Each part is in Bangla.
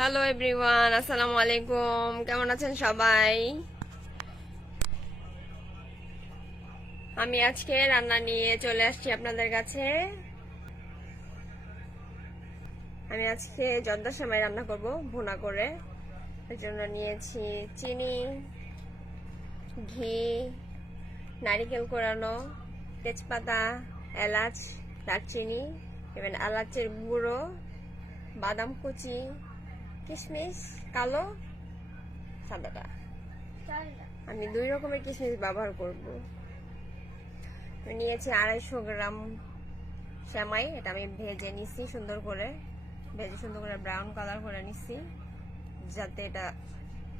হ্যালো এভরিওয়ান, আসসালামু আলাইকুম। কেমন আছেন সবাই? আমি আজকে রান্না নিয়ে চলে আসছি আপনাদের কাছে। আমি আজকে জর্দার সেমাই রান্না করব ভুনা করে। এর জন্য নিয়েছি চিনি, ঘি, নারিকেল কোরানো, তেজপাতা, এলাচ, দারচিনি, এবং এলাচের গুঁড়ো, বাদাম কুচি, কিশমিশ, কালো, সাদাটা। আমি 2 রকমের কিশমিশ ব্যবহার করব। আমি নিয়েছি 250 গ্রাম সেমাই। এটা আমি ভেজে নিছি সুন্দর করে, ব্রাউন কালার করে নিছি, যাতে এটা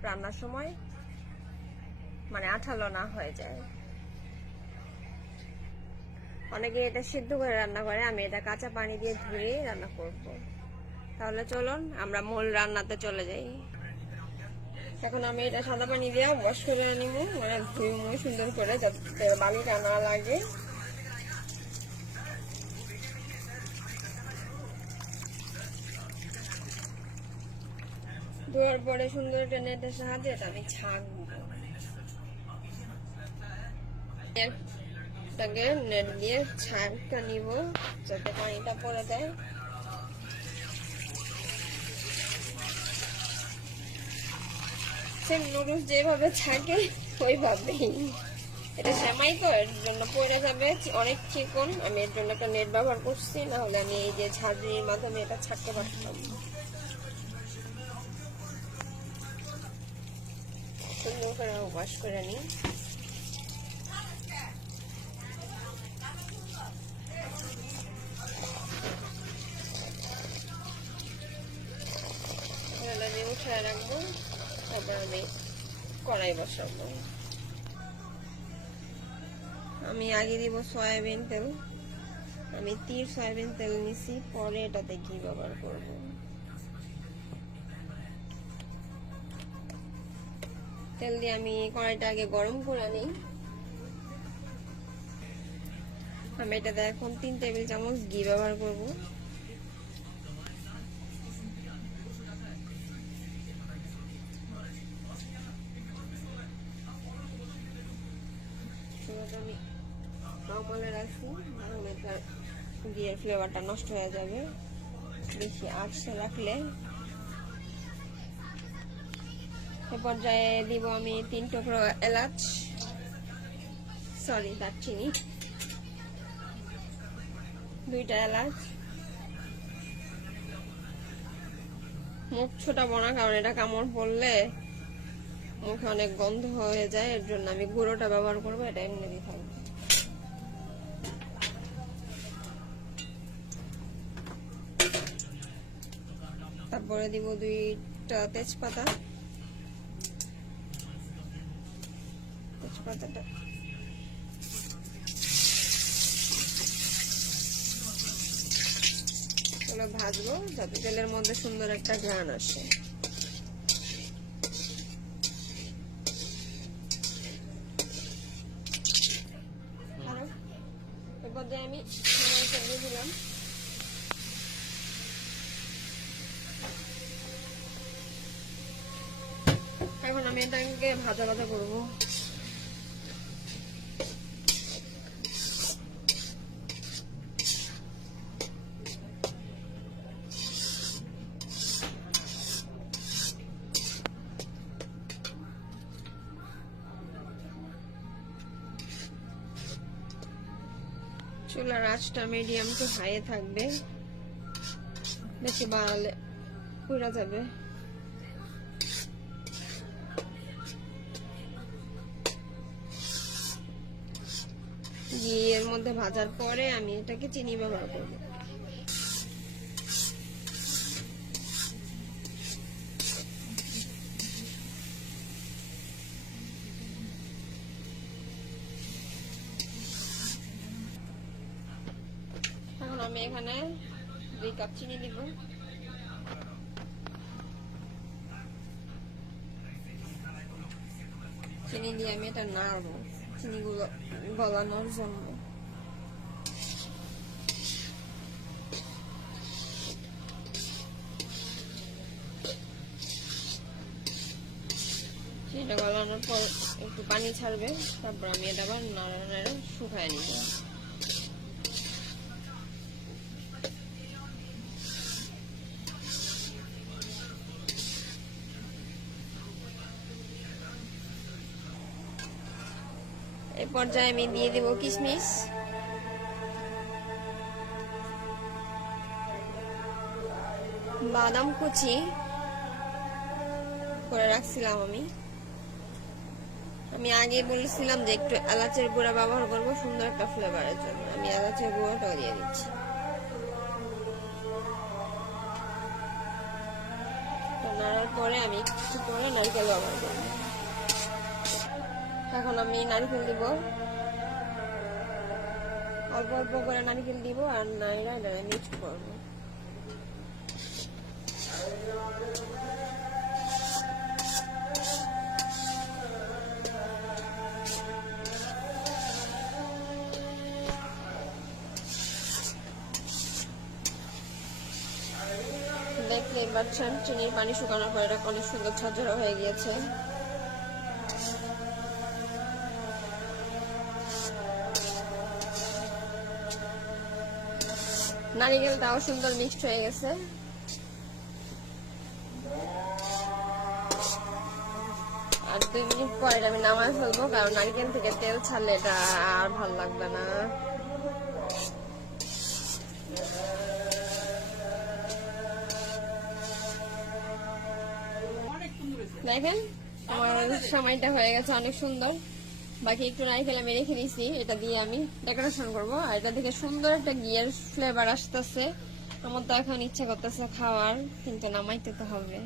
রান্নার সময় মানে আঠালো না হয়ে যায়। অনেকে এটা সিদ্ধ করে রান্না করে, আমি এটা কাঁচা পানি দিয়ে ধুয়ে রান্না করব। তাহলে চলুন আমরা মূল রান্নাতে চলে যাই। এখন আমি এটা সাদা পানি দিয়ে ওয়াশ করে নিব, মানে ধুয়ে সুন্দর করে, যাতে বালিটা না লাগে। ধোয়ার পরে সুন্দর একটা নেটের সাহায্যে এটা আমি ছাঁকবো। এটাকে নেট দিয়ে ছাঁকা নিব, যাতে পানিটা পড়ে যায়। সেম নুডলস যেভাবে ছাঁকে ওইভাবেই। এটা সেমাই তো, এর জন্য পড়ে যাবে, অনেক চিকন। আমি এর জন্য একটা নেট ব্যবহার করছি, না হলে আমি এই যে ঝাঁঝরির মাধ্যমে এটা ছাঁকতে পারতাম। সুন্দর করে ওয়াশ করে নিই। উঠায় রাখবো, তারপর আমি কড়াই বসাবো। আমি আগে দিব সয়াবিন তেল। আমি 3 সয়াবিন তেল নিছি, পরে এটাতে ঘি ব্যবহার করব। তেল দিয়ে আমি কড়াইটা আগে গরম করে নিই। আমি এটাতে এখন 3 টেবিল চামচ ঘি ব্যবহার করব। আমি নরমালে রাখছি, নাহলে তার ঘিয়ের ফ্লেভারটা নষ্ট হয়ে যাবে বেশি আঁচে রাখলে। এ পর্যায়ে দিব আমি 3 টুকরো এলাচ, দারচিনি, 2টা এলাচ। মুখ ছোটাবো না, কারণ এটা কামড় পড়লে মুখে অনেক গন্ধ হয়ে যায়, এর জন্য আমি গুঁড়োটা ব্যবহার করবো। এটা এমনি দিয়ে থাকবে। তারপরে দিব 2টা তেজপাতাটা ভাজবো, যাতে তেলের মধ্যে সুন্দর একটা ঘ্রাণ আসে। এরপর আমি দিয়ে দিলাম। এখন আমি এটাকে ভাজা করবো। চুলার আঁচটা মিডিয়াম টু হাই থাকবে, বেশি বাড়ালে পুড়ে যাবে। ঘিয়ের মধ্যে ভাজার পরে আমি এটাকে চিনি ব্যবহার করব। এখন আমি এখানে 2 কাপ চিনি দিব। চিনি দিয়ে আমি এটা নাড়বো, চিনিগুলো গলানোর জন্য। এটা গলানোর পর একটু পানি ছাড়বে, তারপর আমি এটা আবার নাড়া নাড়া শুকায় নিব। এই পর্যায়ে আমি দিয়ে দেব কিশমিশ, বাদাম কুচি করে রাখছিলাম আমি আগে বলেছিলাম যে একটু এলাচের গুঁড়া ব্যবহার করবো সুন্দর একটা ফ্লেভারের জন্য। আমি এলাচের গুঁড়োটাও দিয়ে দিচ্ছি। নাড়ার পরে আমি একটু করে নারকেল ব্যবহার করবো। এখন আমি নারকেল দিব, অল্প অল্প করে নারকেল দিব আর নাইরা মিক্স করবো। দেখলে পাচ্ছেন চিনির পানি শুকানোর পর এটা অনেক সুন্দর ঝরঝরা হয়ে গিয়েছে। নারিকেলটাও সুন্দর মিক্সড হয়ে গেছে। আর 2 মিনিট পরে আমি নামায় ফেলবো, কারণ নারিকেল থেকে তেল ছাড়লে এটা আর ভালো লাগবে না। দেখেন আমার সময়টা হয়ে গেছে অনেক সুন্দর। বাকি একটু নারকেল আমি রেখে দিয়েছি, এটা দিয়ে আমি ডেকোরেশন করবো। আর এটা থেকে সুন্দর একটা ঘিয়ের ফ্লেভার আসতেছে। আমার তো এখন ইচ্ছা করতেছে খাওয়ার, কিন্তু নামাইতে তো হবে।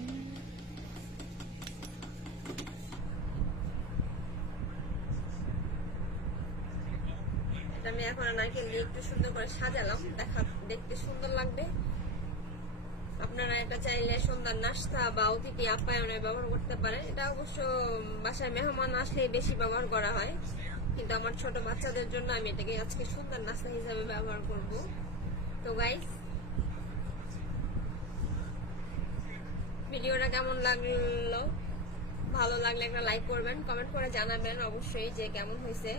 আমি এখন নারকেল দিয়ে একটু সুন্দর করে সাজালাম, দেখতে সুন্দর লাগবে। আপনারা এটা চাইলে সন্ধ্যার নাস্তা বা অতিথি আপ্যায়নে ব্যবহার করতে পারেন। এটা অবশ্য বাসায় মেহমান আসলে বেশি ব্যবহার করা হয়, কিন্তু আমার ছোট বাচ্চাদের জন্য আমি এটাকে আজকে সন্ধ্যার নাস্তা হিসাবে ব্যবহার করব। তো গাইস, ভিডিওটা কেমন লাগলো? ভালো লাগলে একটা লাইক করবেন, কমেন্ট করে জানাবেন অবশ্যই যে কেমন হয়েছে।